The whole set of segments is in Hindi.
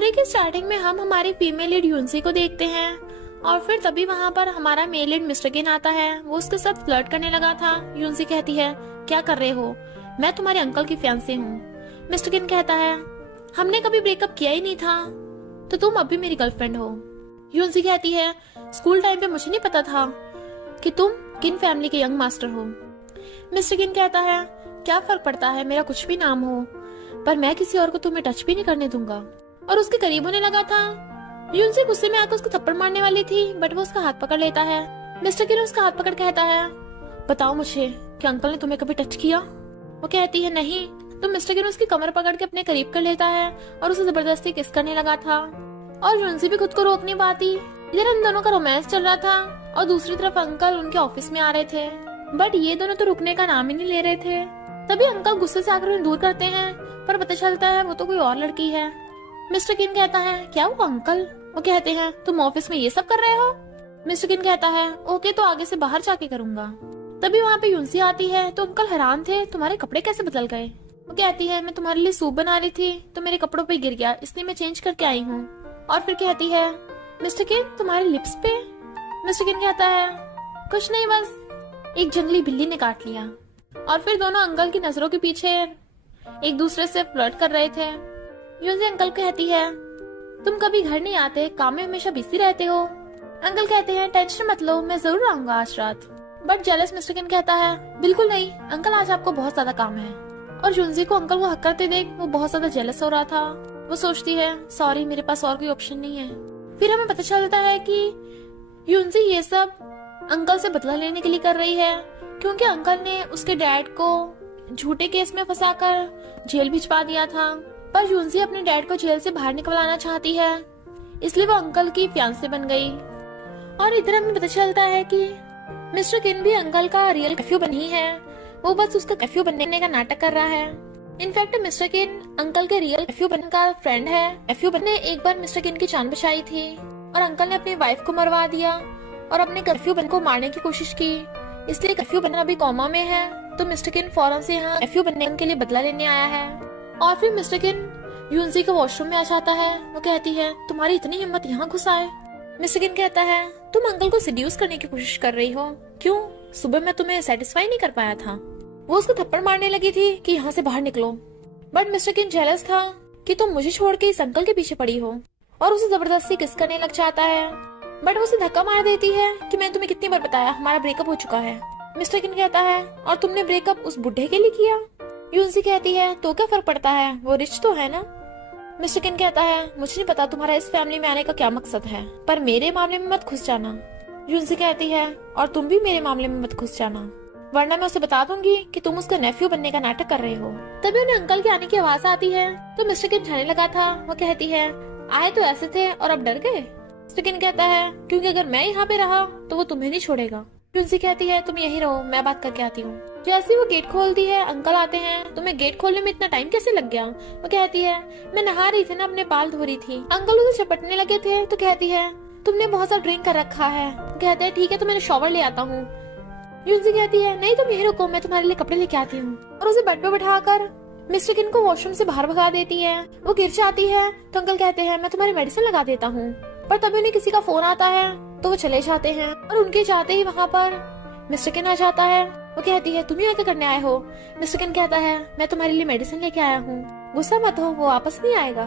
स्टोरी के स्टार्टिंग में हम हमारी फीमेल लीड यूनसी को देखते हैं और फिर तभी वहाँ पर हमारा मेल लीड मिस्टर किन आता है। वो उसके साथ फ्लर्ट करने लगा था। यूनसी कहती है, क्या कर रहे हो, मैं तुम्हारे अंकल की फियांसे हूँ। मिस्टर किन कहता है, हमने कभी ब्रेकअप किया ही नहीं था, तो तुम अब भी मेरी गर्लफ्रेंड हो। यूनसी कहती है, स्कूल टाइम पे मुझे नहीं पता था कि तुम किन फैमिली के यंग मास्टर हो। मिस्टर किन कहता है, क्या फर्क पड़ता है, मेरा कुछ भी नाम हो, पर मैं किसी और को तुम्हें टच भी नहीं करने दूंगा। और उसके करीब होने लगा था। यूनसी गुस्से में आकर उसको थप्पड़ मारने वाली थी, बट वो उसका हाथ पकड़ लेता है। मिस्टर किन उसका हाथ पकड़ कहता है, बताओ मुझे कि अंकल ने तुम्हें कभी टच किया। वो कहती है, नहीं। तो मिस्टर किन उसकी कमर पकड़ के अपने करीब कर लेता है और उसे जबरदस्ती किस करने लगा था। और यूनसी भी खुद को रोक नहीं पाती। इधर इन दोनों का रोमांस चल रहा था और दूसरी तरफ अंकल उनके ऑफिस में आ रहे थे, बट ये दोनों तो रुकने का नाम ही नहीं ले रहे थे। तभी अंकल गुस्से से आकर उन्हें दूर करते हैं, पर पता चलता है वो तो कोई और लड़की है। मिस्टर किन कहता है, क्या हुआ अंकल। वो कहते हैं, तुम ऑफिस में ये सब कर रहे हो। मिस्टर किन कहता है, ओके, तो आगे से बाहर जाके करूंगा। तभी वहाँ पे यूनसी आती है। तो अंकल हैरान थे, तुम्हारे कपड़े कैसे बदल गए। वो कहती है, मैं तुम्हारे लिए सूप बना रही थी तो मेरे कपड़ों पे गिर गया, इसलिए मैं चेंज करके आई हूँ। और फिर कहती है, मिस्टर किन तुम्हारे लिप्स पे। मिस्टर किन कहता है, कुछ नहीं, बस एक जंगली बिल्ली ने काट लिया। और फिर दोनों अंकल की नजरों के पीछे एक दूसरे से फ्लर्ट कर रहे थे। यूनसी अंकल कहती है, तुम कभी घर नहीं आते, काम में हमेशा बिजी रहते हो। अंकल कहते हैं, टेंशन मत लो, मैं जरूर आऊंगा आज रात। बट जेलस मिस्टर किन कहता है, बिल्कुल नहीं अंकल, आज आपको बहुत ज्यादा काम है। और यूनसी को अंकल को हक करते देख वो बहुत ज्यादा जेलस हो रहा था। वो सोचती है, सॉरी, मेरे पास और कोई ऑप्शन नहीं है। फिर हमें पता चलता है कि यूनसी ये सब अंकल से बदला लेने के लिए कर रही है, क्योंकि अंकल ने उसके डैड को झूठे केस में फंसाकर जेल भिजवा दिया था। पर यूनसी अपने डैड को जेल से बाहर निकलवाना चाहती है, इसलिए वो अंकल की फियांसे बन गई। और इधर हमें पता चलता है कि मिस्टर किन भी अंकल का रियल कर्फ्यू बनी है, वो बस उसका कर्फ्यू बनने का नाटक कर रहा है। इनफैक्ट मिस्टर किन अंकल के रियल कर्फ्यू बन का फ्रेंड है। कर्फ्यू बन ने एक बार मिस्टर किन की जान बचाई थी और अंकल ने अपनी वाइफ को मरवा दिया और अपने कर्फ्यू बन को मारने की कोशिश की, इसलिए कर्फ्यू बन अभी कोमा में है। तो मिस्टर किन फौरन से यहाँ कर्फ्यू बनने के लिए बदला लेने आया है। और फिर मिस्टर किन यूनसी के वॉशरूम में आ जाता है। वो कहती है, तुम्हारी इतनी हिम्मत यहाँ घुस आए। मिस्टर किन कहता है, तुम अंकल को सेड्यूस करने की कोशिश कर रही हो, क्यों, सुबह मैं तुम्हें सेटिस्फाई नहीं कर पाया था। वो उसको थप्पड़ मारने लगी थी कि यहाँ से बाहर निकलो, बट मिस्टर किन जेलस था कि तुम मुझे छोड़ के इस अंकल के पीछे पड़ी हो, और उसे जबरदस्ती किस करने लग जाता है। बट वो उसे धक्का मार देती है कि मैंने तुम्हें कितनी बार बताया हमारा ब्रेकअप हो चुका है। मिस्टर किन कहता है, और तुमने ब्रेकअप उस बुढ़े के लिए किया। यूनसी कहती है, तो क्या फर्क पड़ता है, वो रिच तो है ना। मिस्टर किन कहता है, मुझे नहीं पता तुम्हारा इस फैमिली में आने का क्या मकसद है, पर मेरे मामले में मत घुस जाना। यूनसी कहती है, और तुम भी मेरे मामले में मत घुस जाना, वरना मैं उसे बता दूंगी कि तुम उसका नेफ्यू बनने का नाटक कर रहे हो। तभी उन्हें अंकल के आने की आवाज आती है। तो मिस्टर किन जाने लगा था। वो कहती है, आए तो ऐसे थे और अब डर गए। मिस्टर किन कहता है, क्योंकि अगर मैं यहाँ पे रहा तो वो तुम्हें नहीं छोड़ेगा। यूनसी कहती है, तुम यही रहो, मैं बात करके आती हूँ। जैसे वो गेट खोलती है, अंकल आते हैं। तुम्हें गेट खोलने में इतना टाइम कैसे लग गया। वो कहती है, मैं नहा रही थी ना, अपने बाल धो रही थी। अंकल उसे चपटने लगे थे। तो कहती है, तुमने बहुत सा ड्रिंक कर रखा है। कहते हैं, ठीक है, तो मैंने शॉवर ले आता हूँ। यूनसी कहती है, नहीं तुम यही रुको, मैं तुम्हारे लिए कपड़े लेके आती हूँ। और उसे बेड पे बैठाकर मिस्टर किन को वॉशरूम से बाहर भगा देती है। वो गिर जाती है। तो अंकल कहते हैं, मैं तुम्हारी मेडिसिन लगा देता हूँ। पर तभी उन्हें किसी का फोन आता है, तो वो चले जाते हैं। और उनके जाते ही वहाँ पर मिस्टर किन आ जाता है। वो कहती है, तुम यहाँ क्या करने आए हो। मिस्टर किन कहता है, मैं तुम्हारे लिए मेडिसिन लेके आया हूँ, गुस्सा मत हो, वो वापस नहीं आएगा।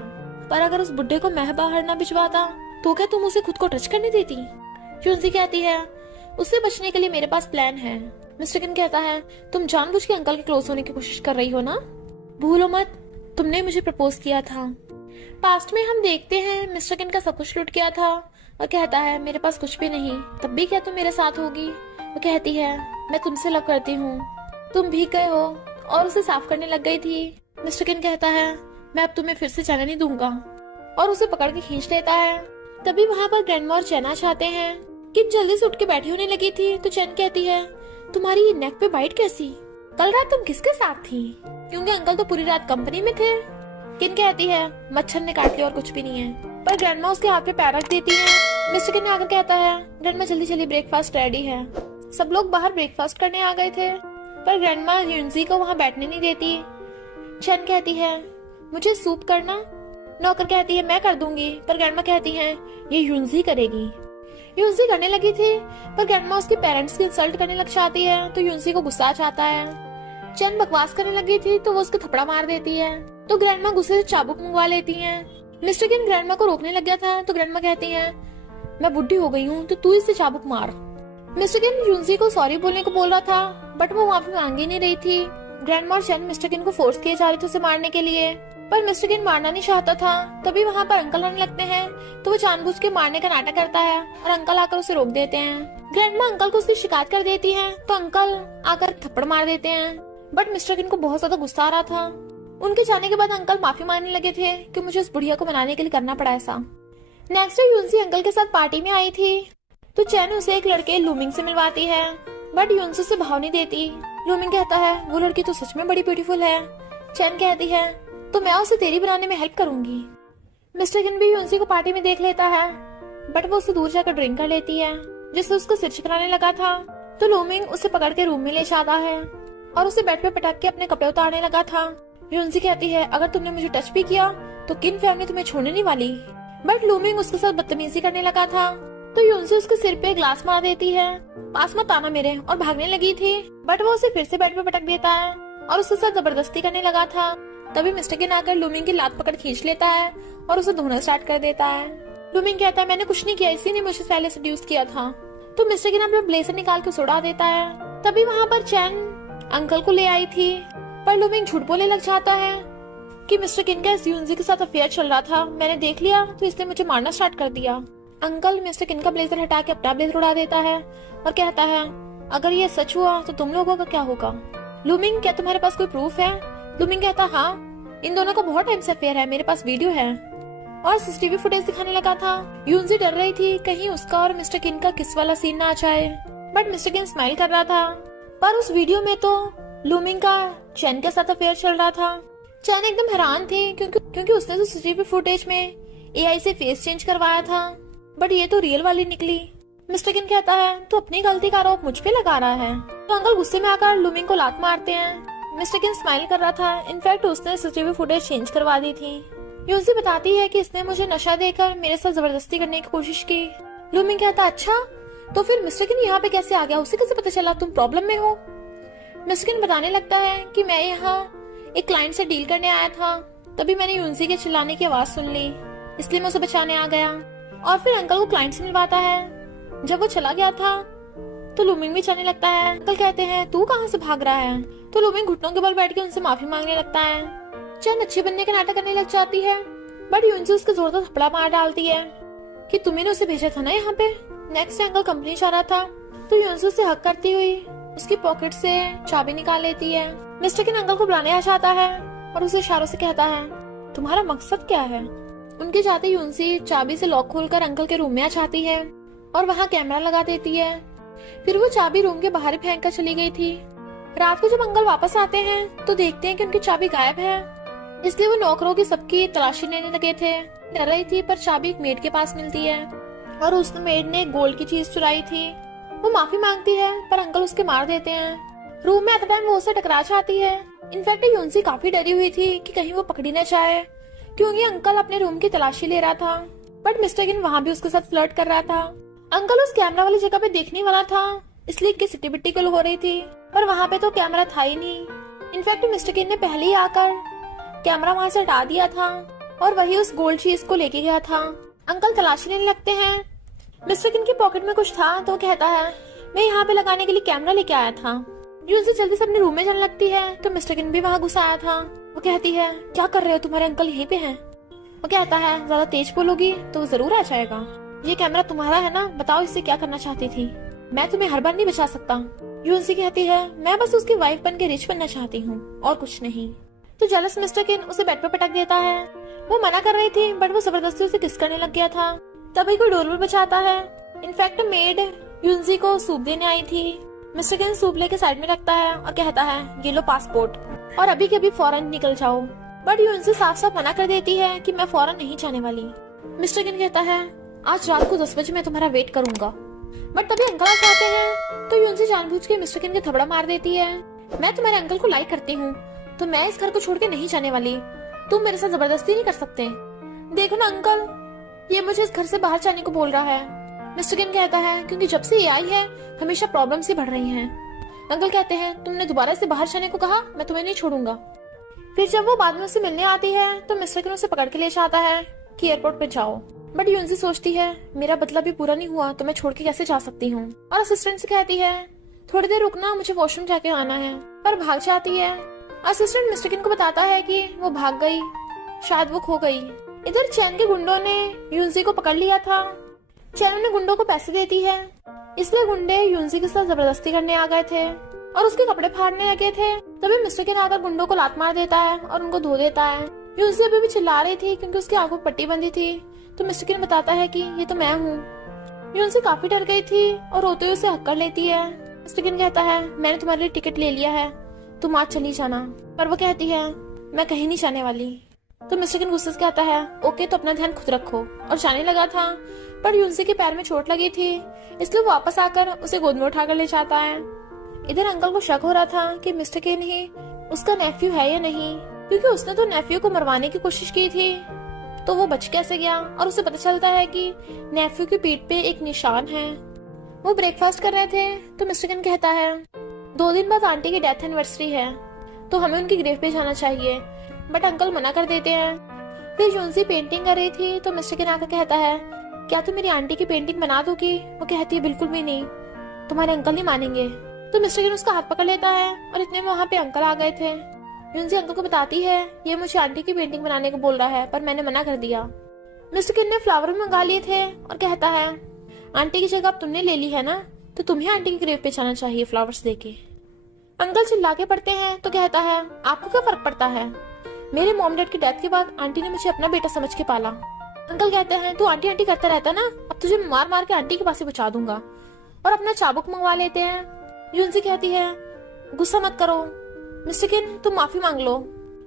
पर अगर उस बुड्ढे को मैं बाहर न भिजवाता तो क्या तुम उसे खुद को टच करने देती। यूनसी कहती है, उससे बचने के लिए मेरे पास प्लान है। मिस्टर किन कहता है, तुम जानबूझ के अंकल के क्लोज होने की कोशिश कर रही हो ना, भूलो मत तुमने मुझे प्रपोज किया था। पास्ट में हम देखते हैं मिस्टर किन का सब कुछ लूट गया था और कहता है, मेरे पास कुछ भी नहीं, तब भी क्या तुम मेरे साथ होगी। वो कहती है, मैं तुमसे लव करती हूँ, तुम भी गए हो, और उसे साफ करने लग गई थी। मिस्टर किन कहता है, मैं अब तुम्हें फिर से जाने नहीं दूंगा, और उसे पकड़ के खींच लेता है। तभी वहाँ पर ग्रैंडमा और चैन आ जाते हैं। किन जल्दी से उठ के बैठी होने लगी थी। तो चैन कहती है, तुम्हारी ये नेक पे बाइट कैसी, कल रात तुम किसके साथ थी, क्योंकि अंकल तो पूरी रात कंपनी में थे। किन कहती है, मच्छर ने काट लिया और कुछ भी नहीं है। पर ग्रैंडमा उसके हाथ पे पैर रख देती है। मिस्टर किन आकर कहता है, ग्रैंडमा जल्दी जल्दी ब्रेकफास्ट रेडी है। सब लोग बाहर ब्रेकफास्ट करने आ गए थे, पर ग्रैंडमा यूनसी को वहाँ बैठने नहीं देती। चैन कहती है, मुझे सूप करना। नौकर कहती है मैं कर दूंगी, पर ग्रैंडमा कहती है ये यूनजी करेगी। यूनजी करने लगी थी, पर ग्रैंडमा उसके पेरेंट्स की इंसल्ट करने लग जाती है, तो यूनजी को गुस्सा आ जाता है। चैन बकवास करने लगी थी तो वो उसके थपड़ा मार देती है, तो ग्रैंडमा गुस्से से चाबुक मंगवा लेती है। मिस्टर किन ग्रैंडमा को रोकने लग गया था, तो ग्रैंडमा कहती है मैं बुढ़ी हो गई हूँ तो तू इससे चाबुक मार। मिस्टर किन यूनजी को सॉरी बोलने को बोल रहा था, बट वो माफी मांग ही नहीं रही थी। ग्रैंडमा और चैन मिस्टर किन को फोर्स किए जा रहे थे उसे मारने के लिए, पर मिस्टर किन मारना नहीं चाहता था। तभी वहाँ पर अंकल आने लगते हैं, तो वो जानबूझ के मारने का नाटक करता है और अंकल आकर उसे रोक देते हैं। ग्रैंडमा अंकल को उसकी शिकायत कर देती है, तो अंकल आकर थप्पड़ मार देते हैं, बट मिस्टर किन को बहुत ज्यादा गुस्सा आ रहा था। उनके जाने के बाद अंकल माफी मांगने लगे थे कि मुझे उस बुढ़िया को मनाने के लिए करना पड़ा ऐसा। नेक्स्ट डे यूनसी अंकल के साथ पार्टी में आई थी, तो चैन उसे एक लड़के लूमिंग से मिलवाती है, बट यूनसी से भाव नहीं देती। लूमिंग कहता है वो लड़की तो सच में बड़ी ब्यूटीफुल है। चैन कहती है तो मैं उसे तेरी बनाने में हेल्प करूंगी। मिस्टर किन भी यूनसी को पार्टी में देख लेता है, बट वो उससे दूर जाकर ड्रिंक कर लेती है, जिससे उसका सिर चकराने लगा था। तो लूमिंग उसे पकड़ के रूम में ले जाता है और उसे बेड पे पटक के अपने कपड़े उतारने लगा था। यूनसी कहती है अगर तुमने मुझे टच भी किया तो किन फैमिली तुम्हें छोड़ने नहीं वाली, बट लूमिंग उसके साथ बदतमीजी करने लगा था। तो यूनसी उसके सिर पे ग्लास मार देती है, पास मत आना मेरे, और भागने लगी थी, बट वो उसे फिर से बेड पे पटक देता है और उसके साथ जबरदस्ती करने लगा था। तभी मिस्टर किन आकर लूमिंग की लात पकड़ खींच लेता है और उसे धोना स्टार्ट कर देता है। लूमिंग कहता है मैंने कुछ नहीं किया, इसी ने मुझे पहले सेड्यूस किया था। तो मिस्टर किन अपना ब्लेजर निकाल के उड़ा देता है। तभी वहाँ पर चैन अंकल को ले आई थी, पर लूमिंग झूठ बोलने लग जाता है कि मिस्टर किन का इस यूनजी के साथ अफेयर चल रहा था, मैंने देख लिया तो इसने मुझे मारना स्टार्ट कर दिया। अंकल मिस्टर किन का ब्लेजर हटा के अपना ब्लेजर उड़ा देता है और कहता है अगर ये सच हुआ तो तुम लोगों का क्या होगा। लूमिंग क्या तुम्हारे पास कोई प्रूफ है? लूमिंग कहता हाँ, इन दोनों का बहुत टाइम से अफेयर है, मेरे पास वीडियो है, और सीसीटीवी फुटेज दिखाने लगा था। यूनजी डर रही थी कहीं उसका और मिस्टर किन का किस वाला सीन ना आ जाए, बट मिस्टर किन स्माइल कर रहा था। पर उस वीडियो में तो लूमिंग का चैन के साथ अफेयर चल रहा था। चैन एकदम हैरान थी क्योंकि उसने तो सीसीटीवी फुटेज में एआई से फेस चेंज करवाया था, बट ये तो रियल वाली निकली। मिस्टर किन कहता है तू अपनी गलती का आरोप मुझ पे लगा रहा है। तो अंकल गुस्से में आकर लूमिंग को लात मारते हैं। मिस्टर किन स्माइल कर रहा था, इनफैक्ट उसने सीसीटीवी फुटेज चेंज करवा दी थी। यूनसी बताती है कि इसने मुझे नशा देकर मेरे साथ जबरदस्ती करने की कोशिश की। लूमिंग कहता अच्छा, तो फिर मिस्टर किन यहाँ पे कैसे आ गया, उसे कैसे पता चला तुम प्रॉब्लम में हो। मिस्टर किन बताने लगता है कि मैं यहाँ एक क्लाइंट से डील करने आया था, तभी मैंने यूनसी के चिल्लाने की आवाज सुन ली, इसलिए मैं उसे बचाने आ गया। और फिर अंकल को क्लाइंट से मिलवाता है। जब वो चला गया था तो लूमिंग भी चलने लगता है। अंकल कहते हैं तू कहाँ से भाग रहा है, तो लूमिंग घुटनों के बल बैठ के उनसे माफी मांगने लगता है। चैन अच्छी बनने का नाटक करने लग जाती है, बट यूनसी उसके जोरदार थप्पड़ा मार डालती है कि तुम्हें उसे भेजा था ना यहाँ पे। नेक्स्ट अंकल कंपनी जा रहा था, तो यूनसी उसे हक करती हुई उसकी पॉकेट से चाबी निकाल लेती है। मिस्टर किन अंकल को बुलाने आ जाता है और उसे इशारों से कहता है तुम्हारा मकसद क्या है। उनके जाते यूनसी चाबी से लॉक खोलकर अंकल के रूम में आ जाती है और वहाँ कैमरा लगा देती है। फिर वो चाबी रूम के बाहर फेंक कर चली गई थी। रात को जब अंकल वापस आते हैं तो देखते हैं कि उनकी चाबी गायब है, इसलिए वो नौकरों की सबकी तलाशी लेने लगे थे। डर रही थी, पर चाबी एक मेड के पास मिलती है और उस मेड ने गोल्ड की चीज चुराई थी। वो माफी मांगती है, पर अंकल उसके मार देते हैं। रूम में एट द टाइम वो उसे टकरा जाती है। इनफैक्ट यूनसी काफी डरी हुई थी कि कहीं वो पकड़ी न जाए, क्योंकि अंकल अपने रूम की तलाशी ले रहा था, बट मिस्टर किन वहाँ भी उसके साथ फ्लर्ट कर रहा था। अंकल उस कैमरा वाली जगह पे देखने वाला था, इसलिए इसकी सिटी बिट्टी कल हो रही थी, पर वहाँ पे तो कैमरा था ही नहीं। इनफैक्ट मिस्टर किन ने पहले ही आकर कैमरा वहाँ से हटा दिया था और वही उस गोल्ड चीज को लेके गया था। अंकल तलाशी लेने लगते हैं। मिस्टर किन की पॉकेट में कुछ था, तो कहता है मैं यहाँ पे लगाने के लिए कैमरा लेके आया था। यूनसी जल्दी से अपने रूम में जाने लगती है, तो मिस्टर किन भी वहाँ घुस आया था। वो कहती है क्या कर रहे हो, तुम्हारे अंकल यहीं पे हैं। वो कहता है ज्यादा तेज बोलोगी तो वो जरूर आ जाएगा। ये कैमरा तुम्हारा है ना, बताओ इससे क्या करना चाहती थी। मैं तुम्हें हर बार नहीं बचा सकता। यूनसी कहती है मैं बस उसकी वाइफ बन के रिच बनना चाहती हूँ और कुछ नहीं। तो जेलस मिस्टर किन उसे बेड पर पटक देता है। वो मना कर रही थी, बट वो जबरदस्ती उसे किस करने लग गया था। तभी कोई डोरबेल बजाता है। इनफैक्ट मेड यूनसी को सूप देने आई थी। मिस्टर किन सूप लेके साइड में रखता है और कहता है ये लो पासपोर्ट और अभी के अभी फौरन निकल जाओ। बट यूनसी साफ साफ मना कर देती है कि मैं फौरन नहीं जाने वाली। मिस्टर किन कहता है आज रात को 10 बजे मैं तुम्हारा वेट करूंगा। बट तभी अंकल आ जाते हैं, तो यूनसी जानबूझ के मिस्टर किन के थपड़ा मार देती है। मैं तुम्हारे अंकल को लाइक करती हूँ, तो मैं इस घर को छोड़ के नहीं जाने वाली। तुम मेरे साथ जबरदस्ती नहीं कर सकते। देखो ना अंकल, ये मुझे इस घर से बाहर जाने को बोल रहा है। मिस्टर किन कहता है क्योंकि जब से ये आई है हमेशा प्रॉब्लम्स ही बढ़ रही हैं। अंकल कहते हैं तुमने दोबारा से बाहर जाने को कहा, मैं तुम्हें नहीं छोड़ूंगा। फिर जब वो बाद में उससे मिलने आती है तो मिस्टर किन उसे पकड़ के ले जाता है कि एयरपोर्ट पे जाओ। बट यूनसी सोचती है मेरा बदला भी पूरा नहीं हुआ तो मैं छोड़ के कैसे जा सकती हूँ, और असिस्टेंट से कहती है थोड़ी देर रुकना, मुझे वॉशरूम जाके आना है, पर भाग जाती है। असिस्टेंट मिस्टर किन को बताता है कि वो भाग गई, शायद वो खो गई। इधर चैन के गुंडों ने यूनसी को पकड़ लिया था। चैन ने गुंडों को पैसे देती है, इसलिए गुंडे यूनसी के साथ जबरदस्ती करने आ गए थे और उसके कपड़े फाड़ने लगे थे। तभी मिस्टर किन आकर गुंडों को लात मार देता है और उनको धो देता है। यूनसी अभी भी चिल्ला रही थी क्योंकि उसकी आंखों पर पट्टी बंधी थी, तो मिस्टर किन बताता है कि ये तो मैं हूँ। यूनसी काफी डर गई थी और रोते हुए उसे हक कर लेती है। मिस्टर किन कहता है मैंने तुम्हारे लिए टिकट ले लिया है, तुम आज चली जाना, पर वो कहती है मैं कहीं नहीं जाने वाली। तो मिस्टर किन गुस्से से कहता है ओके, तो अपना ध्यान खुद रखो, और जाने लगा था। पर यूनसी के पैर में चोट लगी थी, इसलिए वो वापस आकर उसे गोद में उठाकर ले जाता है। इधर अंकल को शक हो रहा था कि मिस्टर किन ही उसका नेफ्यू है या नहीं, क्योंकि उसने तो नेफ्यू को मरवाने की कोशिश की थी, तो वो बच कैसे गया। और उसे पता चलता है कि नेफ्यू की पीठ पे एक निशान है। वो ब्रेकफास्ट कर रहे थे तो मिस्टर किन कहता है 2 दिन बाद आंटी की डेथ एनिवर्सरी है, तो हमें उनकी ग्रेव पे जाना चाहिए, बट अंकल मना कर देते हैं। फिर यूनसी पेंटिंग कर रही थी तो मिस्टर किन आकर कहता है क्या तुम मेरी आंटी की पेंटिंग बना दोगी। वो कहती है बिल्कुल भी नहीं, तुम्हारे अंकल नहीं मानेंगे। तो मिस्टर किन उसका हाथ पकड़ लेता है और इतने में वहाँ पे अंकल आ गए थे। यूनसी अंकल को बताती है ये मुझे आंटी की पेंटिंग बनाने को बोल रहा है, पर मैंने मना कर दिया। मिस्टर किन ने फ्लावर मंगा लिए थे और कहता है आंटी की जगह अब तुमने ले ली है ना, तो तुम्हें आंटी की ग्रेव पे जाना चाहिए फ्लावर्स देके। अंकल चिल्ला के पड़ते हैं तो कहता है आपको क्या फर्क पड़ता है, मेरे मॉम डैड की डेथ के बाद आंटी ने मुझे अपना बेटा समझ के पाला। अंकल कहते हैं तू आंटी आंटी करता रहता ना, अब तुझे मार मार के आंटी के पास से बचा दूंगा, और अपना चाबुक मंगवा लेते हैं। यूनसी कहती है गुस्सा मत करो मिस्टर किन, तुम माफी मांग लो।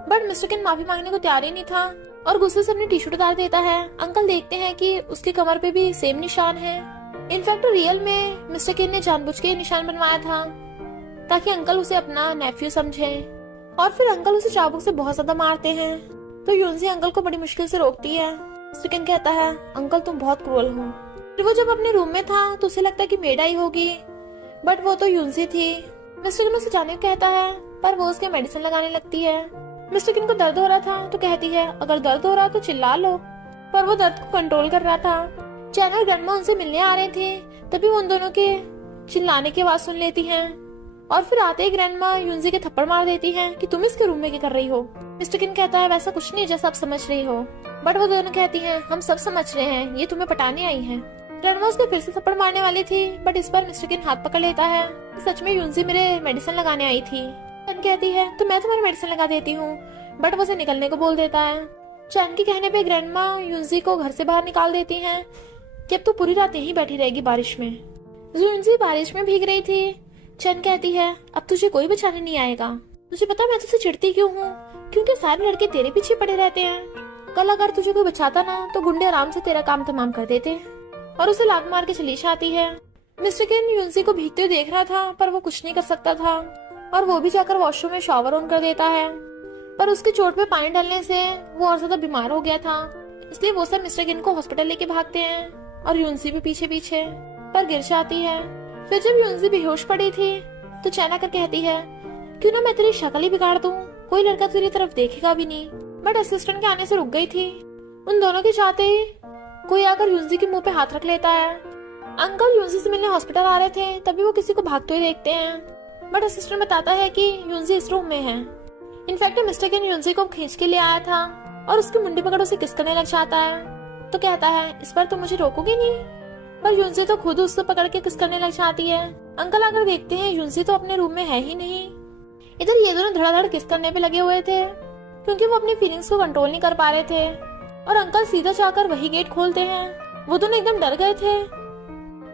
बट मिस्टर किन माफी मांगने को तैयार ही नहीं था और गुस्से से अपनी टी शर्ट उतार देता है। अंकल देखते हैं कि उसकी कमर पे भी सेम निशान है। इनफैक्ट रियल में मिस्टर किन ने जानबूझ के निशान बनवाया था ताकि अंकल उसे अपना नेफ्यू समझे, और फिर अंकल उसे चाबुक से बहुत ज्यादा मारते हैं। तो यूनसी अंकल को बड़ी मुश्किल से रोकती है। मिस्टर किन कहता है अंकल तुम बहुत क्रूअल हो। फिर वो जब अपने रूम में था तो उसे लगता है कि मेड आई होगी, बट वो तो यूनसी थी। मिस्टर किन उसे जाने को कहता है, पर वो उसके मेडिसिन लगाने लगती है। मिस्टर किन को दर्द हो रहा था तो कहती है अगर दर्द हो रहा तो चिल्ला लो, पर वो दर्द को कंट्रोल कर रहा था। चैन और ग्रैंडमा उनसे मिलने आ रहे थे, तभी वो उन दोनों के चिल्लाने की आवाज सुन लेती हैं, और फिर आते ही ग्रैंडमा यूनसी के थप्पड़ मार देती हैं कि तुम इसके रूम में क्या कर रही हो। मिस्टर किन कहता है वैसा कुछ नहीं जैसा आप समझ रही हो, बट वो दोनों कहती हैं हम सब समझ रहे हैं, ये तुम्हें पटाने आई हैं। ग्रैंडमा उसने फिर से थप्पड़ मारने वाली थी, बट इस बार मिस्टर किन हाथ पकड़ लेता है सच में यूनसी मेरे मेडिसिन लगाने आई थी। चैन कहती है तो मैं तुम्हारी मेडिसिन लगा देती हूँ, बट वो उसे निकलने को बोल देता है। चैन के कहने पे ग्रैंडमा यूनसी को घर से बाहर निकाल देती हैं कि अब तो पूरी रात यहीं बैठी रहेगी बारिश में। यूनसी बारिश में भीग रही थी। चैन कहती है अब तुझे कोई बचाने नहीं आएगा, तुझे पता मैं तुझसे चिढ़ती क्यों हूँ, क्योंकि सारे लड़के तेरे पीछे पड़े रहते हैं। कल अगर तुझे कोई बचाता ना तो गुंडे आराम से तेरा काम तमाम कर देते, और उसे लात मार के चली जाती है। मिस्टर किन यूनसी को भीगते हुए देख रहा था, पर वो कुछ नहीं कर सकता था, और वो भी जाकर वॉशरूम में शावर ऑन कर देता है। पर उसके चोट पे पानी डालने से वो और ज्यादा बीमार हो गया था, इसलिए वो सब मिस्टर किन को हॉस्पिटल लेके भागते हैं, और यूनसी भी पीछे पीछे, पर गिर जाती है। फिर जब यूनसी बेहोश पड़ी थी तो चैन आकर कहती है क्यों ना मैं तेरी शक्ल ही बिगाड़ दूं, कोई लड़का तेरी तरफ देखेगा भी नहीं। बट असिस्टेंट के आने से रुक गई थी। उन दोनों के जाते ही कोई आकर यूनसी के मुंह पे हाथ रख लेता है। अंकल यूनसी से मिलने हॉस्पिटल आ रहे थे, तभी वो किसी को भागते हुए देखते हैं, बट असिस्टेंट बताता है कि यूनसी इस रूम में है। इनफैक्ट मिस्टर किन यूनसी को खींच के ले आया था और उसकी मुंडी पकड़ उसे किस करने लग जाता है। तो कहता है इस बार तुम मुझे रोकोगी नहीं, पर यूनसी तो खुद उसको पकड़ के किस करने लग जाती है। अंकल आकर देखते हैं यूनसी तो अपने रूम में है ही नहीं। इधर ये दोनों धड़ाधड़ किस करने पे लगे हुए थे, क्योंकि वो अपनी फीलिंग्स को कंट्रोल नहीं कर पा रहे थे, और अंकल सीधा जाकर वही गेट खोलते हैं। वो दोनों एकदम डर गए थे,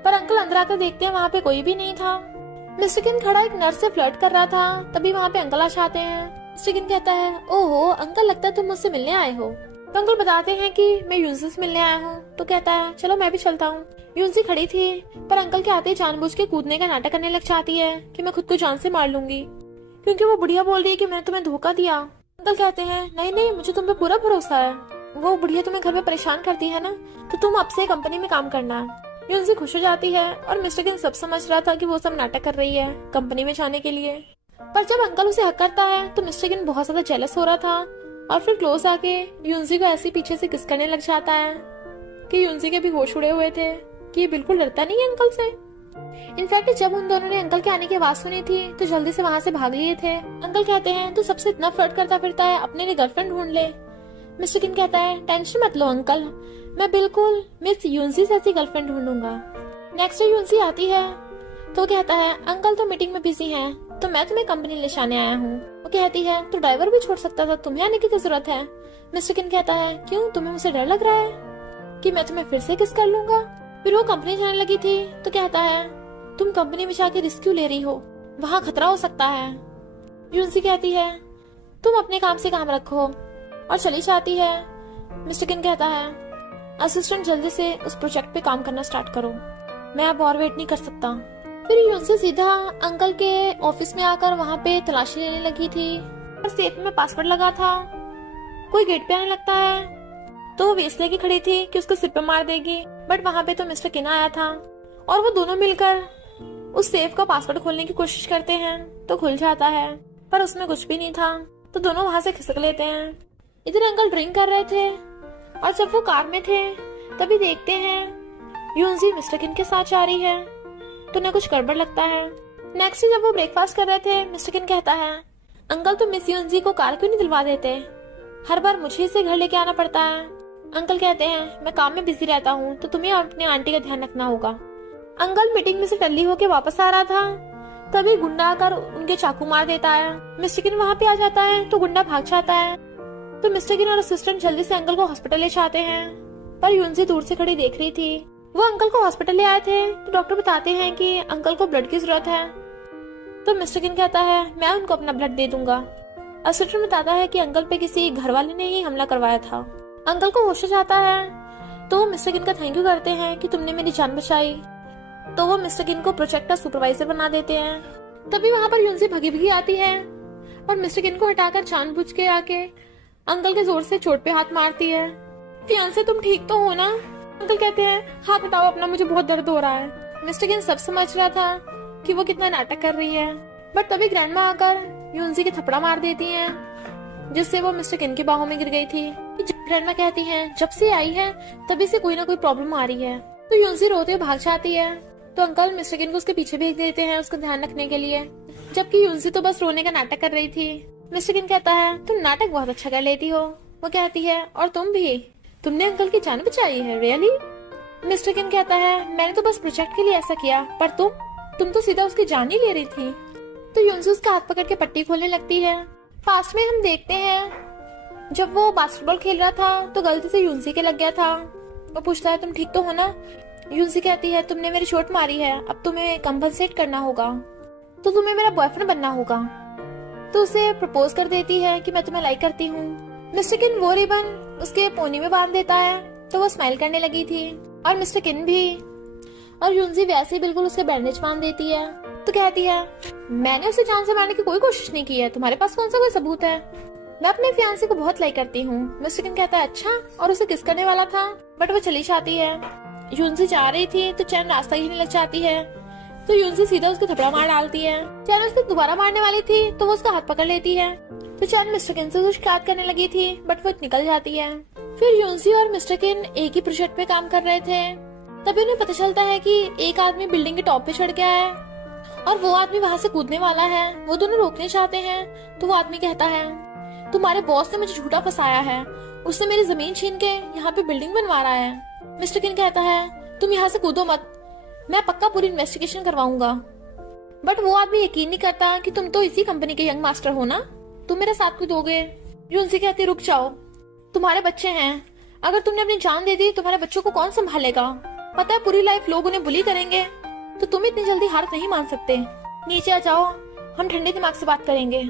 पर अंकल अंदर आकर देखते हैं वहाँ पे कोई भी नहीं था। मिस्टर किन खड़ा एक नर्स से फ्लर्ट कर रहा था, तभी वहाँ पे अंकल आ जाते हैं। मिस्टर किन कहता है ओहो अंकल लगता है तुम मुझसे मिलने आए हो। तो अंकल बताते हैं कि मैं यूनसी से मिलने आया हूँ। तो कहता है चलो मैं भी चलता हूँ। यूनसी खड़ी थी, पर अंकल के आते जानबूझ के कूदने का नाटक करने लग जाती है कि मैं खुद को जान से मार लूंगी, क्योंकि वो बुढ़िया बोल रही है कि मैंने तुम्हें धोखा दिया। अंकल कहते हैं नहीं नहीं मुझे तुम पे पूरा भरोसा है। वो बुढ़िया तुम्हें घर में परेशान करती है ना, तो तुम अब से कंपनी में काम करना है। यूनसी खुश हो जाती है और मिस्टर किन सब समझ रहा था कि वो सब नाटक कर रही है कंपनी में जाने के लिए। पर जब अंकल उसे हक करता है तो मिस्टर किन बहुत ज्यादा जेलस हो रहा था और फिर क्लोज आके यूनसी को ऐसे पीछे से किस करने लग जाता है कि यूनसी के भी होश उड़े हुए थे कि ये बिल्कुल डरता नहीं है अंकल से। इनफैक्ट जब उन दोनों ने अंकल के आने की आवाज सुनी थी तो जल्दी से वहां से भाग लिए थे। अंकल कहते हैं तू सबसे इतना फ्लर्ट करता फिरता है, अपने लिए गर्लफ्रेंड ढूंढ ले। मिस्टर किन कहता है टेंशन मत लो अंकल, मैं बिल्कुल मिस यूनसी जैसी गर्लफ्रेंड ढूंढूंगा। नेक्स्ट डे यूनसी आती है तो कहता है अंकल तो मीटिंग में बिजी हैं, तो मैं तुम्हें कंपनी ले जाने आया हूँ। वो कहती है तो ड्राइवर भी छोड़ सकता था, तुम्हें आने की क्या जरूरत है। मिस्टर किन कहता है क्यों, तुम्हें मुझसे डर लग रहा है कि मैं तुम्हें फिर से किस कर लूंगा। फिर वो कंपनी जाने लगी थी तो कहता है तुम कंपनी में जाके रिस्क्यू ले रही हो, वहाँ खतरा हो सकता है। यूनसी कहती है तुम अपने काम से काम रखो और चली जाती है। मिस्टर किन कहता है असिस्टेंट जल्दी से उस प्रोजेक्ट पे काम करना स्टार्ट करो, मैं अब और वेट नहीं कर सकता। फिर यूनसी सीधा अंकल के ऑफिस में आकर वहाँ पे तलाशी लेने लगी थी और सेफ में पासवर्ड लगा था। कोई गेट पे आने लगता है तो वो वेस्ट लेके खड़ी थी कि उसको सिर पे मार देगी, बट वहाँ पे तो मिस्टर किन आया था और वो दोनों मिलकर उस सेफ का पासवर्ड खोलने की कोशिश करते हैं तो खुल जाता है, पर उसमें कुछ भी नहीं था तो दोनों वहां से खिसक लेते हैं। इधर अंकल ड्रिंक कर रहे थे और जब वो कार में थे तभी देखते हैं यूनसी मिस्टर किन के साथ जा रही है तो उन्हें कुछ गड़बड़ लगता है। नेक्स्ट जब वो ब्रेकफास्ट कर रहे थे मिस्टर किन कहता है अंकल तुम मिस यूनसी को कार क्यों नहीं दिलवा देते, हर बार मुझे इसे घर लेके आना पड़ता है। अंकल कहते हैं मैं काम में बिजी रहता हूँ तो तुम्हें अपनी आंटी का ध्यान रखना होगा। अंकल मीटिंग में से टल्ली होके वापस आ रहा था तभी गुंडा आकर उनके चाकू मार देता है। मिस्टर किन वहाँ पे आ जाता है तो गुंडा भाग जाता है तो मिस्टर किन और असिस्टेंट जल्दी से अंकल को हॉस्पिटल ले जाते हैं, पर यूनसी दूर से खड़ी देख रही थी। वो अंकल को हॉस्पिटल ले आए थे तो डॉक्टर बताते हैं कि अंकल को ब्लड की जरूरत है, तो मिस्टर किन कहता है मैं उनको अपना ब्लड दे दूंगा। असिस्टेंट बताता है कि अंकल पे किसी घर वाले ने ही हमला करवाया था। अंकल को होश आ जाता है तो वो मिस्टर किन का थैंक यू करते हैं कि तुमने मेरी जान बचाई, तो वो मिस्टर किन को प्रोजेक्ट का सुपरवाइजर बना देते हैं। तभी वहाँ पर यूनसी भगी भगी आती है और मिस्टर किन को हटाकर जानबूझ के आके अंकल के जोर से चोट पे हाथ मारती है। फियांसे तुम ठीक तो हो ना। अंकल कहते हैं हाँ बताओ अपना, मुझे बहुत दर्द हो रहा है। मिस्टर किन सब समझ रहा था कि वो कितना नाटक कर रही है, बट तभी ग्रैंडमा आकर यूनसी के थपड़ा मार देती हैं जिससे वो मिस्टर किन की बाहों में गिर गई थी। ग्रैंडमा कहती हैं जब से आई है तभी से कोई ना कोई प्रॉब्लम आ रही है, तो यूनसी रोते हुए भाग जाती है तो अंकल मिस्टर किन को उसके पीछे भेज देते हैं उसका ध्यान रखने के लिए, जबकि यूनसी तो बस रोने का नाटक कर रही थी। मिस्टर किन कहता है तुम नाटक बहुत अच्छा कर लेती हो। वो कहती है और तुम भी, तुमने अंकल की जान बचाई है रियली। मिस्टर किन कहता है मैंने तो बस प्रोजेक्ट के लिए ऐसा किया, पर तुम तो सीधा उसकी जान ही ले रही थी। तो यूनसी उसका हाथ पकड़ के पट्टी खोलने लगती है। पास्ट में हम देखते हैं जब वो बास्केटबॉल खेल रहा था तो गलती से यूनसी के लग गया था। वो पूछता है तुम ठीक तो हो ना। यूनसी कहती है तुमने मेरी चोट मारी है, अब तुम्हें कंपनसेट करना होगा, तो तुम्हें मेरा बॉयफ्रेंड बनना होगा। तो उसे प्रपोज कर देती है कि मैं तुम्हें लाइक करती हूँ। मिस्टर किन वो रिबन उसके पोनी में बांध देता है तो वो स्माइल करने लगी थी और मिस्टर किन भी, और यूनसी वैसे ही बिल्कुल उसके बैंडेज बांध देती है। तो कहती है मैंने उसे जान से मारने की कोई कोशिश नहीं की है, तुम्हारे पास कौन सा कोई सबूत है। मैं अपने फियांसे को बहुत लाइक करती हूँ। मिस्टर किन कहता है अच्छा, और उसे किस करने वाला था, बट वो चली जाती है। यूनसी जा रही थी तो चैन रास्ता ही नहीं लग जाती है तो यूनसी सीधा उसको थपड़ा मार डालती है। चैन उसको दोबारा मारने वाली थी तो वो उसका हाथ पकड़ लेती है। तो चैन मिस्टर किन से शिकायत करने लगी थी बट वो निकल जाती है। फिर यूनसी और मिस्टर किन एक ही प्रोजेक्ट पे काम कर रहे थे। तभी उन्हें पता चलता है कि एक आदमी बिल्डिंग के टॉप पे चढ़ गया है और वो आदमी वहाँ से कूदने वाला है। वो दोनों रोकने चाहते हैं तो वो आदमी कहता है तुम्हारे बॉस ने मुझे झूठा फंसाया है, उसने मेरी जमीन छीन के यहाँ पे बिल्डिंग बनवा रहा है। मिस्टर किन कहता है तुम यहाँ से कूदो मत, मैं पक्का पूरी इन्वेस्टिगेशन करवाऊंगा। बट वो आदमी यकीन नहीं करता कि तुम तो इसी कंपनी के यंग मास्टर हो ना, तुम मेरे साथ कूदोगे। यूनसी कहती रुक जाओ, तुम्हारे बच्चे हैं, अगर तुमने अपनी जान दे दी तुम्हारे बच्चों को कौन संभालेगा। पता है पूरी लाइफ लोग उन्हें बुली करेंगे, तो तुम इतनी जल्दी हार नहीं मान सकते। नीचे आ जाओ, हम ठंडे दिमाग से बात करेंगे।